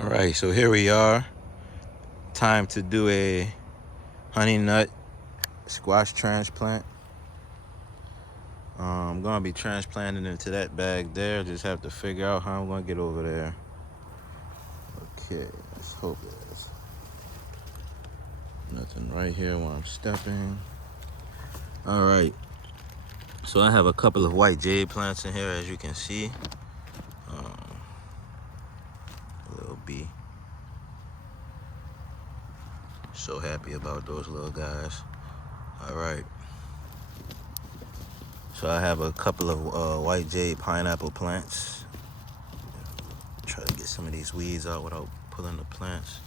All right, so here we are. Time to do a Honeynut squash transplant. I'm gonna be transplanting into that bag there. Just have to figure out how I'm gonna get over there. Okay, let's hope there's nothing right here where I'm stepping. All right, so I have a couple of white jade plants in here, as you can see. A little bee. So happy about those little guys. All right. So I have a couple of white jade pineapple plants. Try to get some of these weeds out without pulling the plants.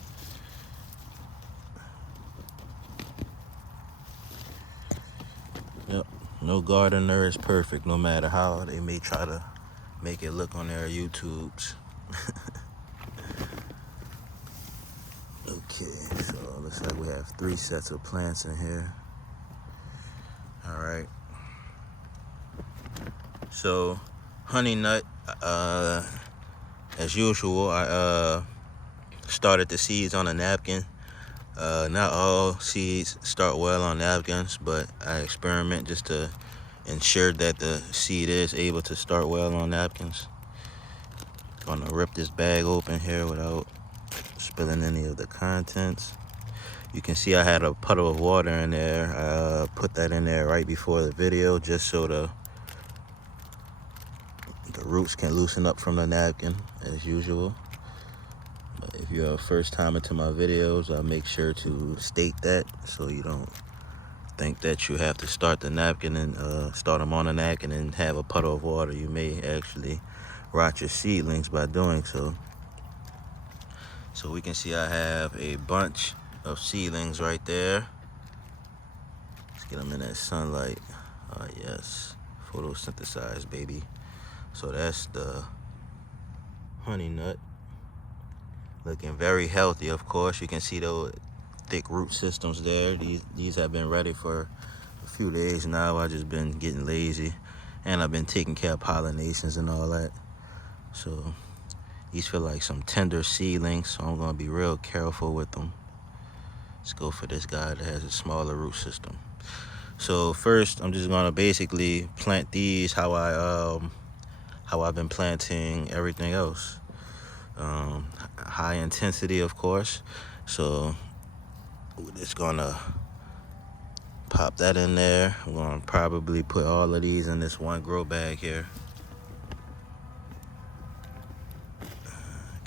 Yep, no gardener is perfect, no matter how they may try to make it look on their YouTubes. Okay, so it looks like we have 3 sets of plants in here. All right. So, Honeynut, as usual, I started the seeds on a napkin. Not all seeds start well on napkins, but I experiment just to ensure that the seed is able to start well on napkins. Gonna rip this bag open here without spilling any of the contents. You can see I had a puddle of water in there. I put that in there right before the video just so the roots can loosen up from the napkin as usual. But if you're a first timer to my videos, I make sure to state that so you don't think that you have to start the napkin and start them on a napkin and have a puddle of water. You may actually rot your seedlings by doing so. So we can see I have a bunch of seedlings right there. Let's get them in that sunlight. Yes, photosynthesized, baby. So that's the Honeynut. Looking very healthy, of course. You can see those thick root systems there. These have been ready for a few days now. I've just been getting lazy, and I've been taking care of pollinations and all that. So these feel like some tender seedlings, so I'm gonna be real careful with them. Let's go for this guy that has a smaller root system. So first, I'm just gonna basically plant these how I've been planting everything else. High intensity, of course. So we're just gonna pop that in there. I'm gonna probably put all of these in this one grow bag here.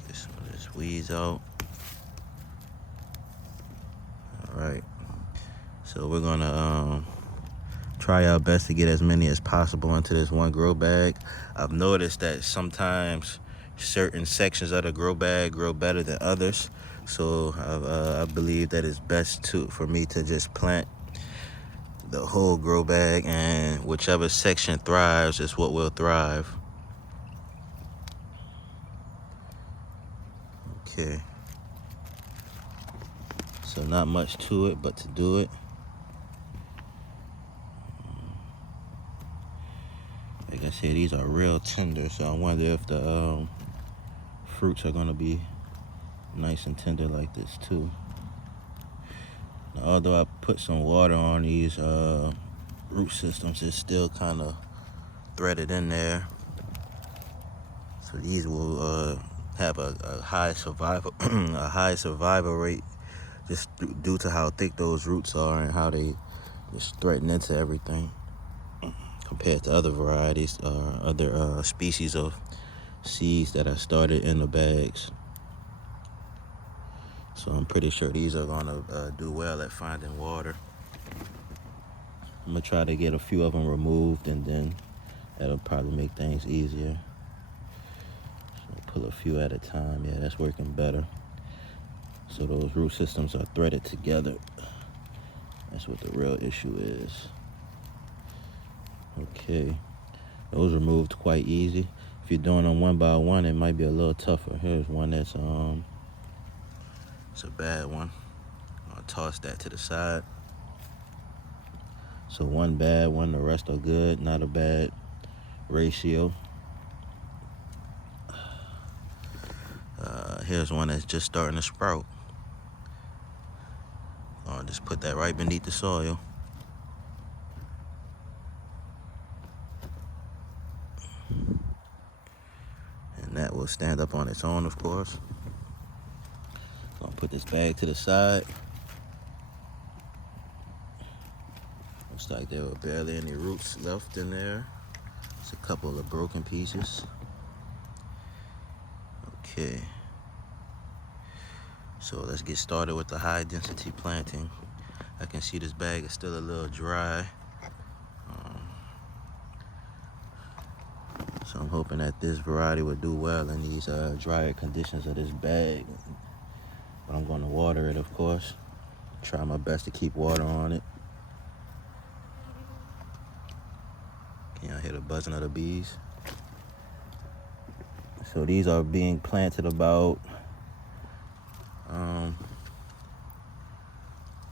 Get some of this weeds out. All right. So we're gonna try our best to get as many as possible into this one grow bag. I've noticed that sometimes certain sections of the grow bag grow better than others. So I believe that it's best for me to just plant the whole grow bag, and whichever section thrives is what will thrive. Okay. So not much to it, but to do it. Like I said, these are real tender, so I wonder if the fruits are gonna be nice and tender like this too. Now, although I put some water on these root systems, it's still kind of threaded in there. So these will have a high survival a high survival rate just due to how thick those roots are and how they just threaten into everything compared to other varieties or other species of seeds that I started in the bags. So I'm pretty sure these are gonna do well at finding water. I'm gonna try to get a few of them removed, and then that'll probably make things easier. So pull a few at a time. Yeah, that's working better. So those root systems are threaded together. That's what the real issue is. Okay, those are removed quite easy. If you're doing them one by one, it might be a little tougher. Here's one that's it's a bad one. I'll toss that to the side. So one bad one, the rest are good. Not a bad ratio. Here's one that's just starting to sprout. I'll just put that right beneath the soil. And that will stand up on its own, of course. I'll put this bag to the side. Looks like there were barely any roots left in there. It's a couple of broken pieces. Okay. So let's get started with the high density planting. I can see this bag is still a little dry. So I'm hoping that this variety would do well in these drier conditions of this bag. But I'm going to water it, of course. Try my best to keep water on it. Can y'all hear the buzzing of the bees? So these are being planted about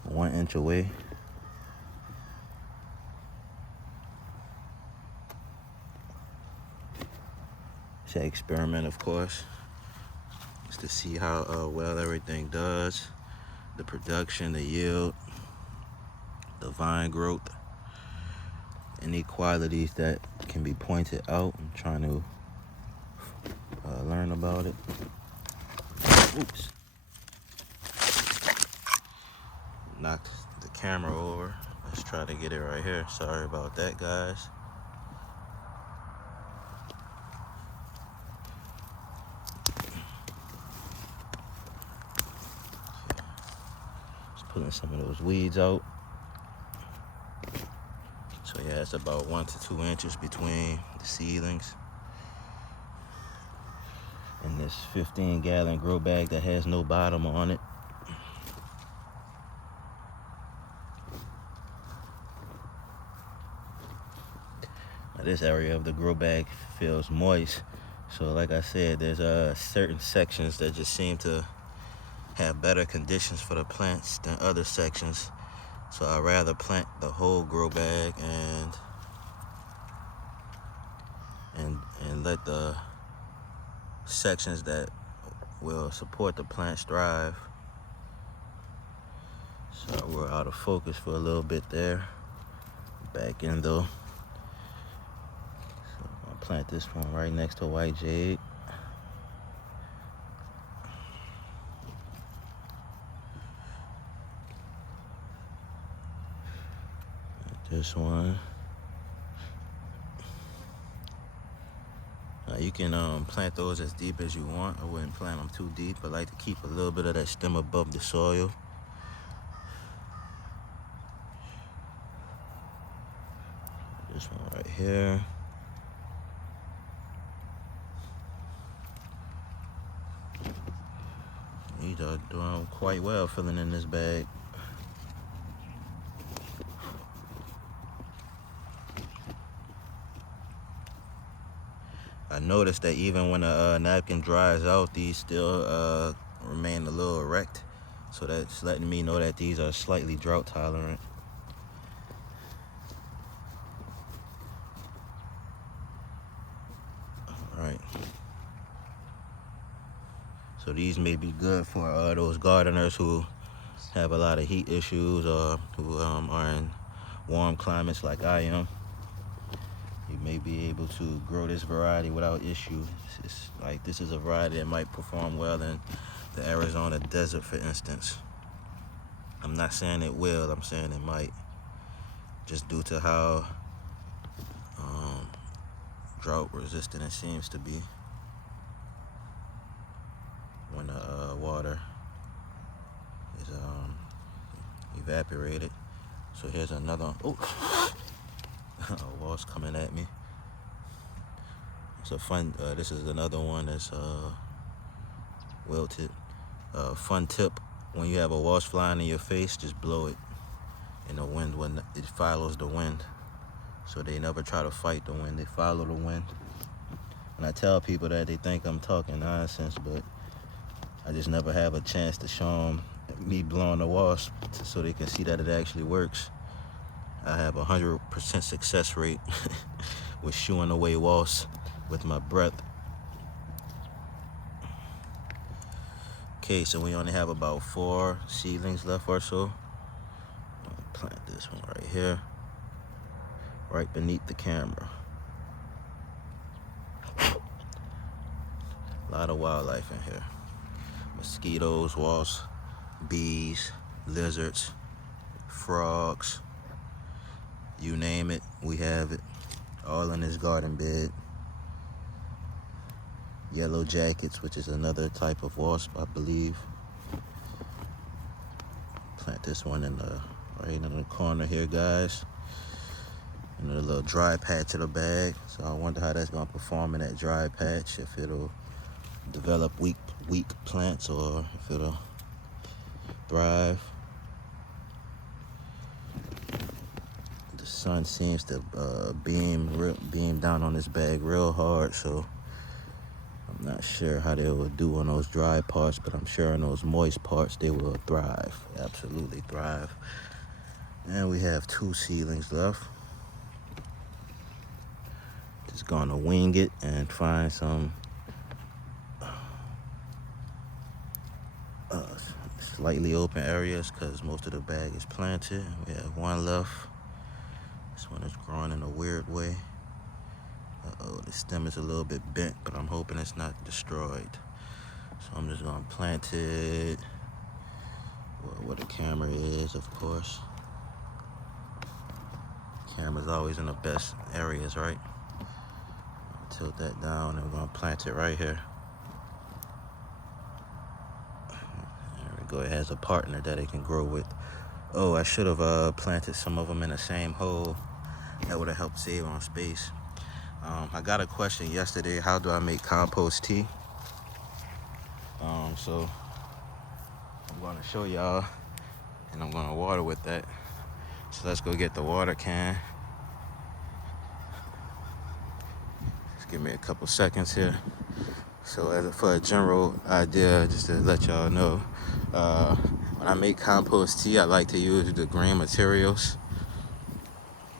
1 inch away. It's an experiment, of course. It's to see how well everything does. The production, the yield, the vine growth, any qualities that can be pointed out. I'm trying to learn about it. Oops. Knocked the camera over. Let's try to get it right here. Sorry about that, guys. Just pulling some of those weeds out. So yeah, it's about 1 to 2 inches between the seedlings. In this 15-gallon grow bag that has no bottom on it. Now, this area of the grow bag feels moist. So like I said, there's certain sections that just seem to have better conditions for the plants than other sections. So I'd rather plant the whole grow bag and let the sections that will support the plants thrive. So we're out of focus for a little bit there. Back in though. So I'll plant this one right next to white jade. This one. You can plant those as deep as you want. I wouldn't plant them too deep. I like to keep a little bit of that stem above the soil. This one right here. These are doing quite well filling in this bag. I noticed that even when a napkin dries out, these still remain a little erect. So that's letting me know that these are slightly drought tolerant. All right. So these may be good for those gardeners who have a lot of heat issues or who are in warm climates like I am. You may be able to grow this variety without issue. It's like this is a variety that might perform well in the Arizona desert, for instance. I'm not saying it will, I'm saying it might. Just due to how drought resistant it seems to be when the water is evaporated. So here's another one. Oh. A wasp coming at me. It's a fun, this is another one that's wilted. Fun tip, when you have a wasp flying in your face, just blow it in the wind when it follows the wind. So they never try to fight the wind, they follow the wind. And I tell people that, they think I'm talking nonsense, but I just never have a chance to show them me blowing the wasp so they can see that it actually works. I have 100% success rate with shooing away wasps with my breath. Okay, so we only have about 4 seedlings left or so. I'll plant this one right here, right beneath the camera. A lot of wildlife in here. Mosquitoes, wasps, bees, lizards, frogs, you name it, we have it. All in this garden bed. Yellow jackets, which is another type of wasp, I believe. Plant this one in the right in the corner here, guys. In a little dry patch of the bag. So I wonder how that's gonna perform in that dry patch, if it'll develop weak plants or if it'll thrive. The sun seems to beam down on this bag real hard, so I'm not sure how they will do on those dry parts, but I'm sure in those moist parts they will thrive, absolutely thrive. And we have 2 seedlings left. Just gonna wing it and find some slightly open areas because most of the bag is planted. We have 1 left. This one is growing in a weird way. The stem is a little bit bent, but I'm hoping it's not destroyed. So I'm just gonna plant it where the camera is, of course. Camera's always in the best areas, right? Tilt that down and we're gonna plant it right here. There we go, it has a partner that it can grow with. Oh, I should have planted some of them in the same hole. That would have helped save on space. I got a question yesterday, how do I make compost tea? So I'm gonna show y'all, and I'm gonna water with that. So let's go get the water can. Just give me a couple seconds here. So for a general idea, just to let y'all know, when I make compost tea, I like to use the green materials.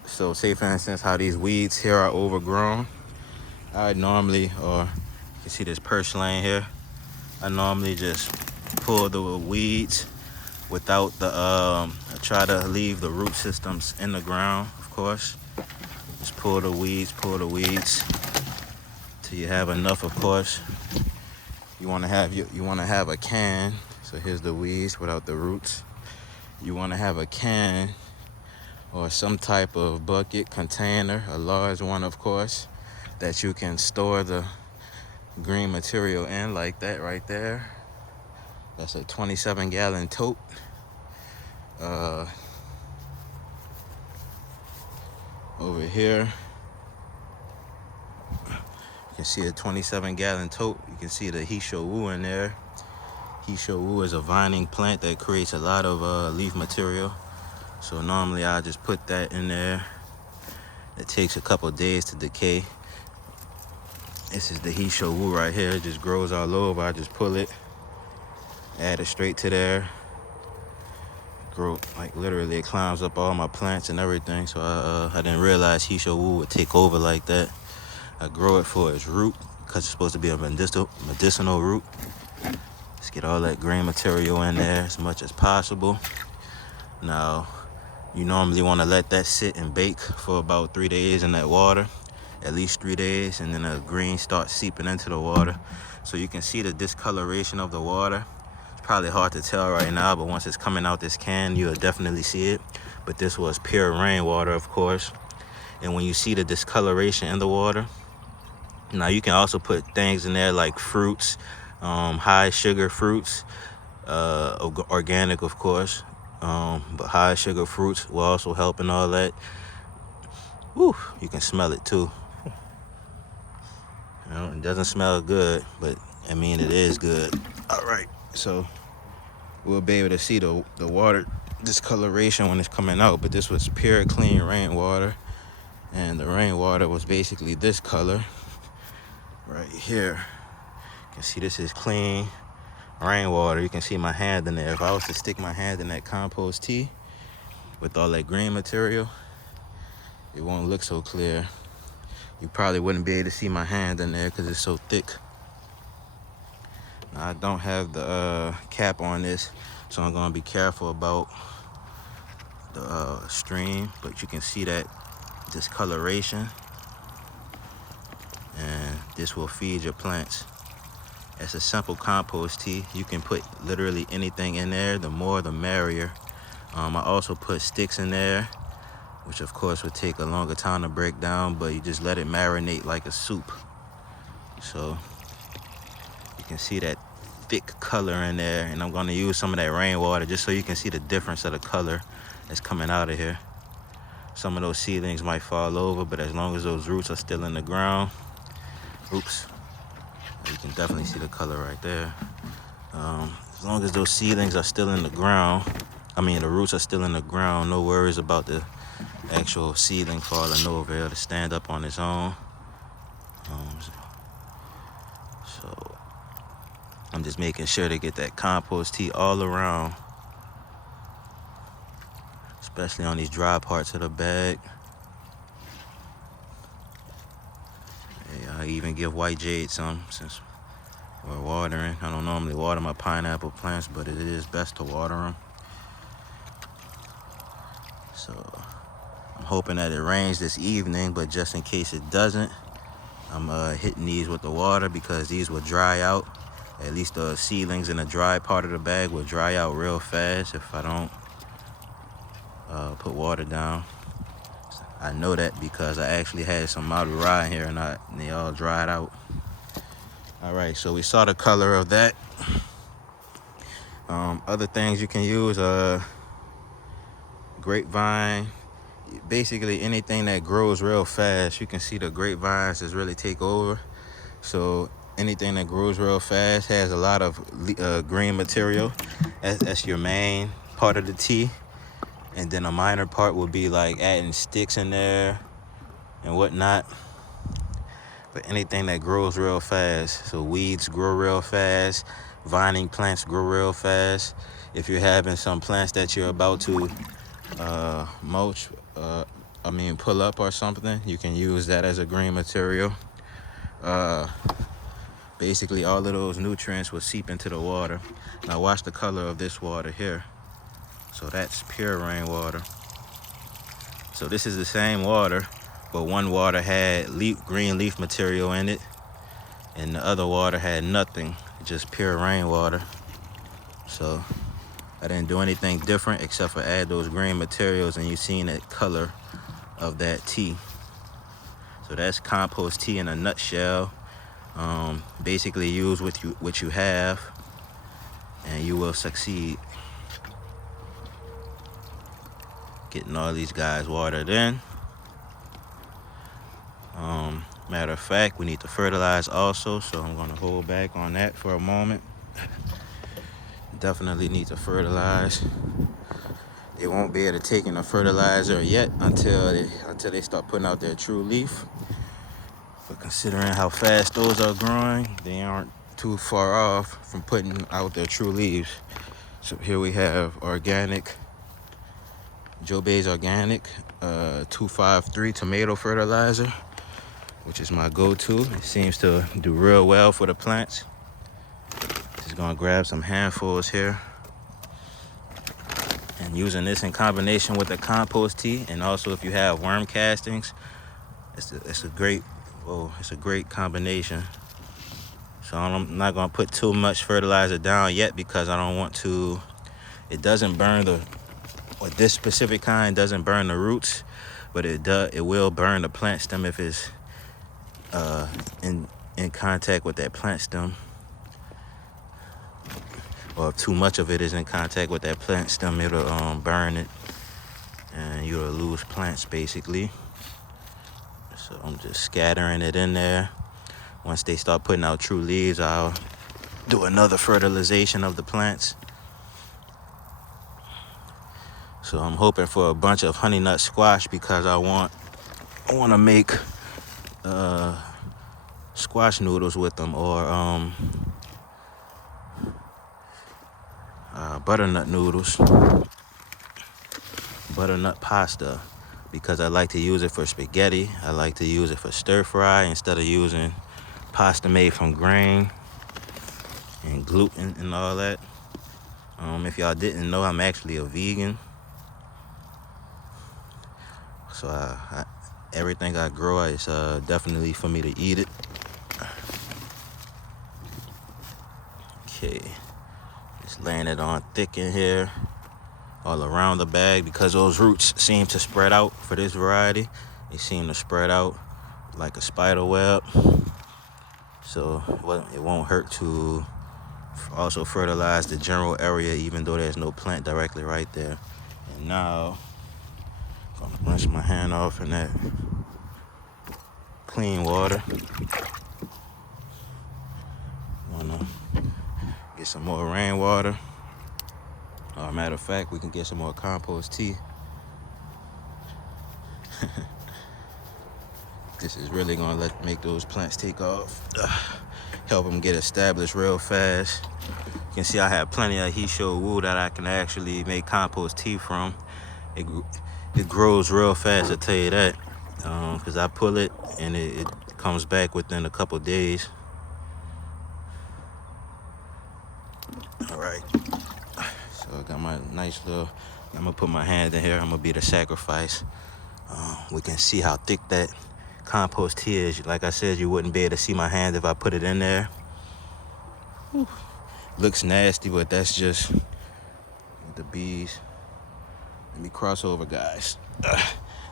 So say for instance how these weeds here are overgrown. I normally, or you can see this purslane here, I normally just pull the weeds without the, I try to leave the root systems in the ground, of course. Just pull the weeds till you have enough, of course. You wanna have a can, so here's the weeds without the roots. You wanna have a can or some type of bucket, container, a large one, of course, that you can store the green material in, like that right there. That's a 27-gallon tote. Over here, you can see a 27-gallon tote. You can see the Hisho in there. Hisho is a vining plant that creates a lot of leaf material. So normally I just put that in there. It takes a couple days to decay. This is the Hisho right here. It just grows all over. I just pull it, add it straight to there. Grow, like literally it climbs up all my plants and everything. So I didn't realize Hisho would take over like that. I grow it for its root because it's supposed to be a medicinal root. Let's get all that green material in there as much as possible. Now, you normally want to let that sit and bake for about 3 days in that water, at least 3 days, and then the green starts seeping into the water. So you can see the discoloration of the water. It's probably hard to tell right now, but once it's coming out this can, you'll definitely see it. But this was pure rainwater, of course. And when you see the discoloration in the water, now you can also put things in there like fruits, high sugar fruits, organic, of course. But high sugar fruits will also help in all that. Woo, you can smell it too. You know, it doesn't smell good, but I mean it is good. All right, so we'll be able to see the water discoloration when it's coming out, but this was pure clean rainwater, and the rainwater was basically this color right here. You can see this is clean rainwater. You can see my hand in there. If I was to stick my hand in that compost tea with all that green material, it won't look so clear. You probably wouldn't be able to see my hand in there because it's so thick. Now, I don't have the cap on this, so I'm gonna be careful about the stream, but you can see that discoloration, and this will feed your plants. It's a simple compost tea. You can put literally anything in there. The more, the merrier. I also put sticks in there, which of course would take a longer time to break down, but you just let it marinate like a soup. So you can see that thick color in there, and I'm gonna use some of that rainwater just so you can see the difference of the color that's coming out of here. Some of those seedlings might fall over, but as long as those roots are still in the ground, oops, you can definitely see the color right there. As long as those seedlings are still in the ground, the roots are still in the ground, no worries about the actual seedling falling over. It'll stand up on its own. So I'm just making sure to get that compost tea all around, especially on these dry parts of the bag. I even give white jade some since we're watering. I don't normally water my pineapple plants, but it is best to water them. So I'm hoping that it rains this evening, but just in case it doesn't, I'm hitting these with the water because these will dry out. At least the seedlings in the dry part of the bag will dry out real fast if I don't put water down. I know that because I actually had some Madura in here and they all dried out. All right, so we saw the color of that. Other things you can use, grapevine. Basically anything that grows real fast. You can see the grapevines just really take over. So anything that grows real fast has a lot of green material. That's your main part of the tea. And then a minor part would be like adding sticks in there and whatnot. But anything that grows real fast, so weeds grow real fast, vining plants grow real fast. If you're having some plants that you're about to mulch, pull up or something, you can use that as a green material. Basically all of those nutrients will seep into the water. Now watch the color of this water here. So that's pure rainwater. So this is the same water, but one water had green leaf material in it, and the other water had nothing, just pure rainwater. So I didn't do anything different except for add those green materials, and you've seen that color of that tea. So that's compost tea in a nutshell. Basically use what you have, and you will succeed. Getting all these guys watered in. Matter of fact, we need to fertilize also, so I'm gonna hold back on that for a moment. Definitely need to fertilize. They won't be able to take in the fertilizer yet until they start putting out their true leaf. But considering how fast those are growing, they aren't too far off from putting out their true leaves. So here we have organic, Joe Bay's organic 253 tomato fertilizer, which is my go-to. It seems to do real well for the plants. Just gonna grab some handfuls here. And using this in combination with the compost tea, and also if you have worm castings, it's a great combination. So I'm not gonna put too much fertilizer down yet because I don't want to. It doesn't burn this specific kind doesn't burn the roots, but it will burn the plant stem if it's in contact with that plant stem, or if too much of it is in contact with that plant stem, it'll burn it, and you'll lose plants basically. So I'm just scattering it in there. Once they start putting out true leaves, I'll do another fertilization of the plants. So I'm hoping for a bunch of Honeynut squash because I want to make squash noodles with them, or butternut noodles, butternut pasta, because I like to use it for spaghetti. I like to use it for stir fry instead of using pasta made from grain. and gluten and all that. If y'all didn't know, I'm actually a vegan. So everything I grow is definitely for me to eat it. Okay, just laying it on thick in here, all around the bag, because those roots seem to spread out for this variety. They seem to spread out like a spider web. So it won't hurt to also fertilize the general area, even though there's no plant directly right there. And now I'm gonna rinse my hand off in that clean water. Wanna get some more rainwater. Matter of fact, we can get some more compost tea. This is really gonna make those plants take off. Help them get established real fast. You can see I have plenty of Hisho wood that I can actually make compost tea from. It grows real fast, I'll tell you that. Because I pull it and it comes back within a couple days. All right. So I got my nice little, I'm gonna put my hand in here. I'm gonna be the sacrifice. We can see how thick that compost tea is. Like I said, you wouldn't be able to see my hand if I put it in there. Whew. Looks nasty, but that's just the bees. Let me cross over, guys.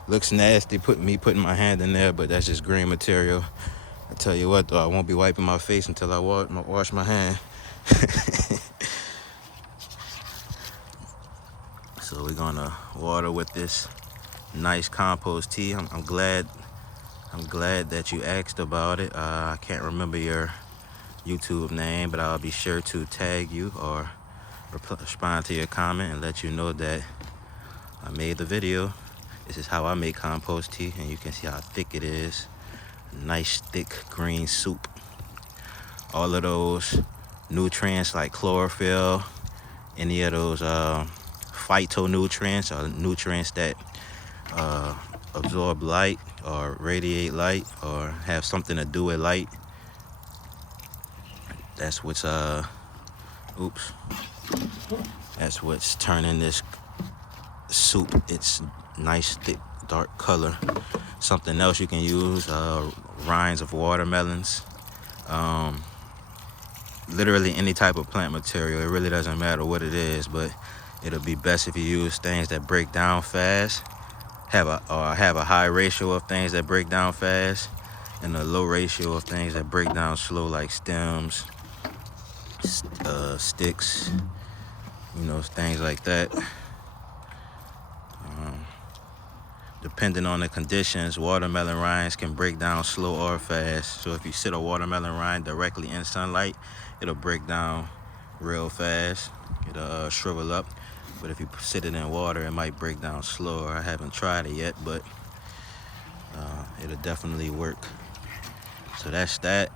Looks nasty putting my hand in there, but that's just green material. I tell you what, though, I won't be wiping my face until I wash my hand. So we're gonna water with this nice compost tea. I'm glad that you asked about it. I can't remember your YouTube name, but I'll be sure to tag you or respond to your comment and let you know that I made the video. This is how I make compost tea, and you can see how thick it is. Nice thick green soup. All of those nutrients like chlorophyll, any of those phytonutrients or nutrients that absorb light or radiate light or have something to do with light. That's what's that's what's turning this soup its nice thick dark color. Something else you can use, rinds of watermelons, literally any type of plant material. It really doesn't matter what it is, but it'll be best if you use things that break down fast, have a high ratio of things that break down fast and a low ratio of things that break down slow, like stems, sticks, things like that. Depending on the conditions, watermelon rinds can break down slow or fast. So if you sit a watermelon rind directly in sunlight, it'll break down real fast. It'll shrivel up. But if you sit it in water, it might break down slower. I haven't tried it yet, but it'll definitely work. So that's that.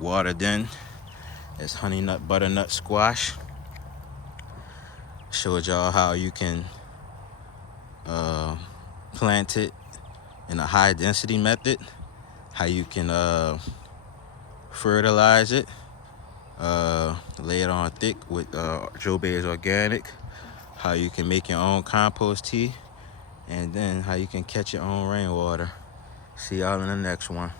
Watered in. It's Honeynut Butternut Squash. Showed y'all how you can plant it in a high density method, how you can fertilize it, lay it on thick with Joe Bay's Organic, how you can make your own compost tea, and then how you can catch your own rainwater. See y'all in the next one.